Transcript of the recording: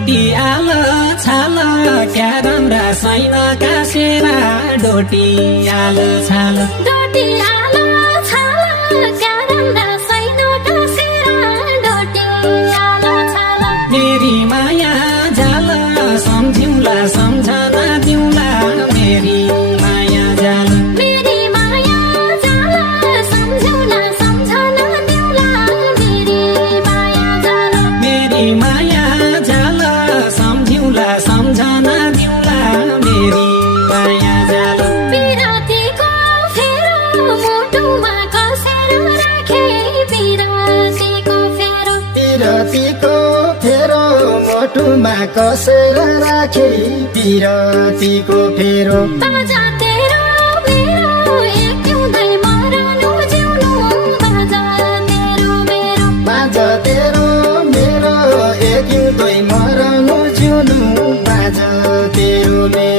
डोटी आलो छालो क्या राम्रा छैन कासेरा डोटी आलो छालो डोटी आलो छालो क्या राम्रा छैन कासेरा डोटी आलो छालो मेरी माया जाल सम्झिउँला सम्झना दिउँला मेरी माया जाल मेरी माया जाल सम्झौला सम्झना दिउँला मेरी माया जाल मेरी माया जाल सम्झिउँला सम्झना दिउँला मेरी माया जाल पिरातीको फेरो मुटुमा कसेर राखे पिरातीको फेरो पिरतीको फेरो मोटुमा कसेर राखे पिरतीको फेरो बाजा तेरो मेरो एक हिउँदै मरनु जिउनु बाजा तेरो मेरो बाजा तेरो मेरो एक हिउँदै मरनु जिउनु बाजा तेरो मेरो